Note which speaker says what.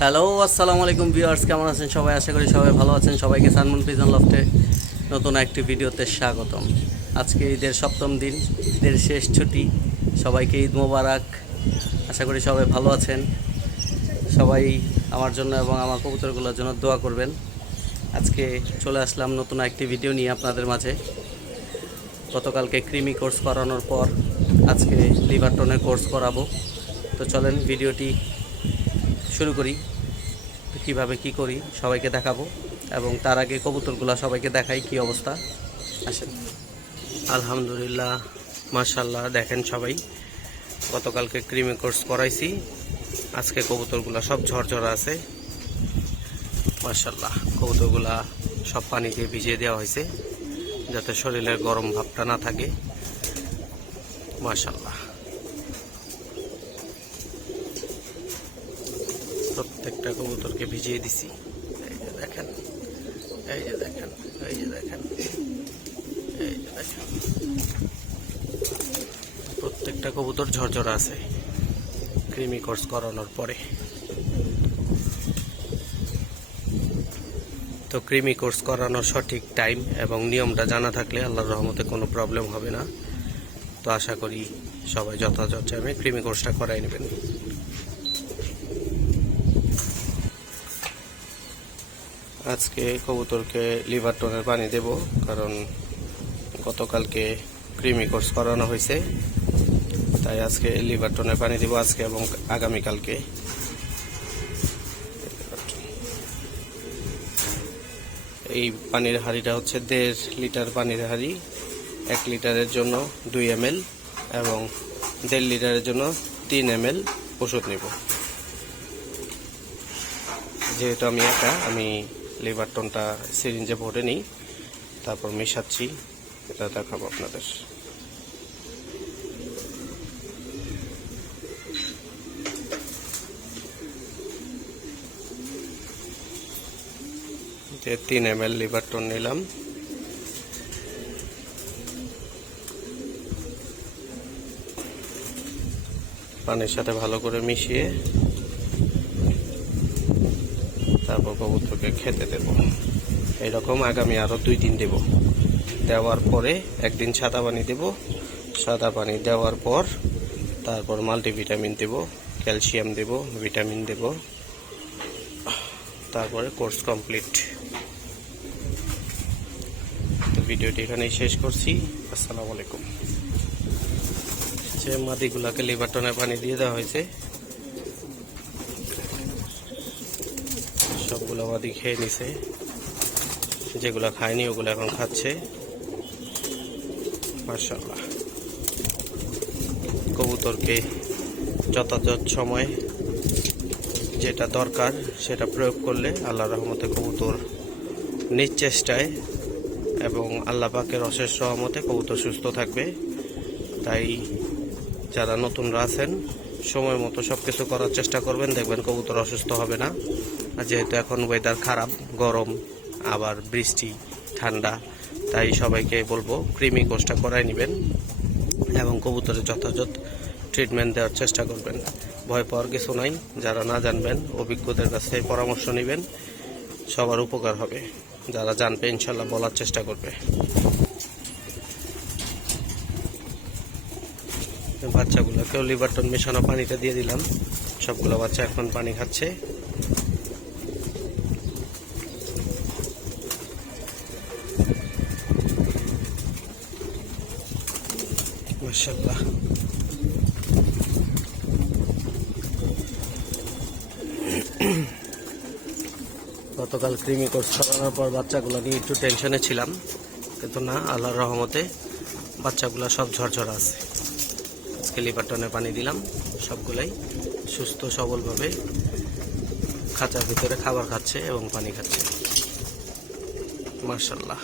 Speaker 1: Hello আসসালামু আলাইকুম viewers কেমন আছেন সবাই? আশা করি সবাই ভালো আছেন। সবাইকে সানমুন পিজন লফটে নতুন একটি ভিডিওতে স্বাগতম। আজকে ঈদের সপ্তম দিন, ঈদের শেষ ছুটি। সবাইকে ঈদ মোবারক। আশা করি সবাই ভালো আছেন। সবাই আমার জন্য এবং আমার কবুতরগুলোর জন্য দোয়া করবেন। আজকে চলে আসলাম নতুন একটি ভিডিও নিয়ে আপনাদের মাঝে। গতকালকে ক্রিমি কোর্স করানোর পর আজকে লিভারটনের কোর্স করাবো। তো চলেন, ভিডিওটি শুরু করি। কীভাবে কি করি, সবাইকে দেখাবো এবং তার আগে কবুতরগুলো সবাইকে দেখাই কি অবস্থা। আসেন। আলহামদুলিল্লাহ মাশাল্লাহ দেখেন সবাই। গতকালকে ক্রিমি কোর্স করাইছি আজকে কবুতরগুলো সব ঝরঝরা আছে। মাশাল্লাহ কবুতরগুলা সব পানি দিয়ে ভিজিয়ে দেওয়া হয়েছে যাতে শরীরের গরম ভাবটা না থাকে। মাশাল্লাহ প্রত্যেকটা কবুতরকে ভিজিয়ে দিছি। এই যে দেখেন, এই যে দেখেন, এই যে দেখেন, এই যে দেখেন। প্রত্যেকটা কবুতর ঝরঝরা আছে, ক্রিমি কোর্স করানোর পরে। তো ক্রিমি কোর্স করানোর সঠিক টাইম এবং নিয়মটা জানা থাকলে আল্লাহর রহমতে কোনো প্রবলেম হবে না। তো আশা করি সবাই যথাযথ টাইমে ক্রিমি কোর্সটা করাই নেবেন। আজকে কবুতরকে লিভার টোনের পানি দেব, কারণ গতকালকে ক্রিমি কোর্স করানো হয়েছে। তাই আজকে লিভার টোনের পানি দেব আজকে এবং আগামীকালকে। এই পানির হাঁড়িটা হচ্ছে দেড় লিটার পানির হাঁড়ি, এক লিটারের জন্য দুই এম এবং দেড় লিটারের জন্য তিন এম এল ওষুধ নেব। যেহেতু আমি একা, আমি লিভারটনটা সিরিঞ্জে ভরে নিই। তারপর মেশাচ্ছি, এটা দেখাবো আপনাদের। তিন এম এল লিভারটন নিলাম। পানির সাথে ভালো করে মিশিয়ে তারপর কবুতরকে খেতে দেব। এরকম আগামী আরও দুই দিন দেব। দেওয়ার পরে একদিন সাদা পানি দেব। সাদা পানি দেওয়ার পর তারপর মাল্টিভিটামিন দেব, ক্যালসিয়াম দেব, ভিটামিন দেব। তারপরে কোর্স কমপ্লিট। ভিডিওটি এখানেই শেষ করছি। আসসালামু আলাইকুম। যে মাদিগুলাকে লিভারটনের পানি দিয়ে দেওয়া হয়েছে সবগুলো মাদি খেয়ে নিছে। যেগুলো খায়নি, ওগুলো এখন খাচ্ছে। মার্শাল্লাহ কবুতরকে যথাযথ সময় যেটা দরকার, সেটা প্রয়োগ করলে আল্লাহ রহমতে কবুতর নিজ চেষ্টায় এবং আল্লাহ পাকের অশেষ সহমতে কবুতর সুস্থ থাকবে। তাই যারা নতুনরা আছেন, সময় মতো সব কিছু করার চেষ্টা করবেন। দেখবেন কবুতর অসুস্থ হবে না। যেহেতু এখন ওয়েদার খারাপ, গরম, আবার বৃষ্টি, ঠান্ডা, তাই সবাইকে বলব ক্রিমি কোর্সটা করাই নেবেন এবং কবুতরের যথাযথ ট্রিটমেন্ট দেওয়ার চেষ্টা করবেন। ভয় পাওয়ার কিছু নাই, যারা না জানবেন, অভিজ্ঞদের কাছ পরামর্শ নেবেন, সবার উপকার হবে। যারা জানবে, ইনশাল্লাহ বলার চেষ্টা করবে। বাচ্চাগুলোকেও লিভারটন মেশানো পানিটা দিয়ে দিলাম। সবগুলো বাচ্চা এখন পানি খাচ্ছে। মাশাল্লাহ গতকাল ক্রিমি কোর্স করানোর পর বাচ্চাগুলো নিয়ে একটু টেনশনে ছিলাম, কিন্তু না, আল্লাহর রহমতে বাচ্চাগুলো সব ঝরঝরা আছে। আজকে লিভারটনে পানি দিলাম, সবগুলাই সুস্থ, সবলভাবে খাঁচার ভিতরে খাবার খাচ্ছে এবং পানি খাচ্ছে। মার্শাল্লাহ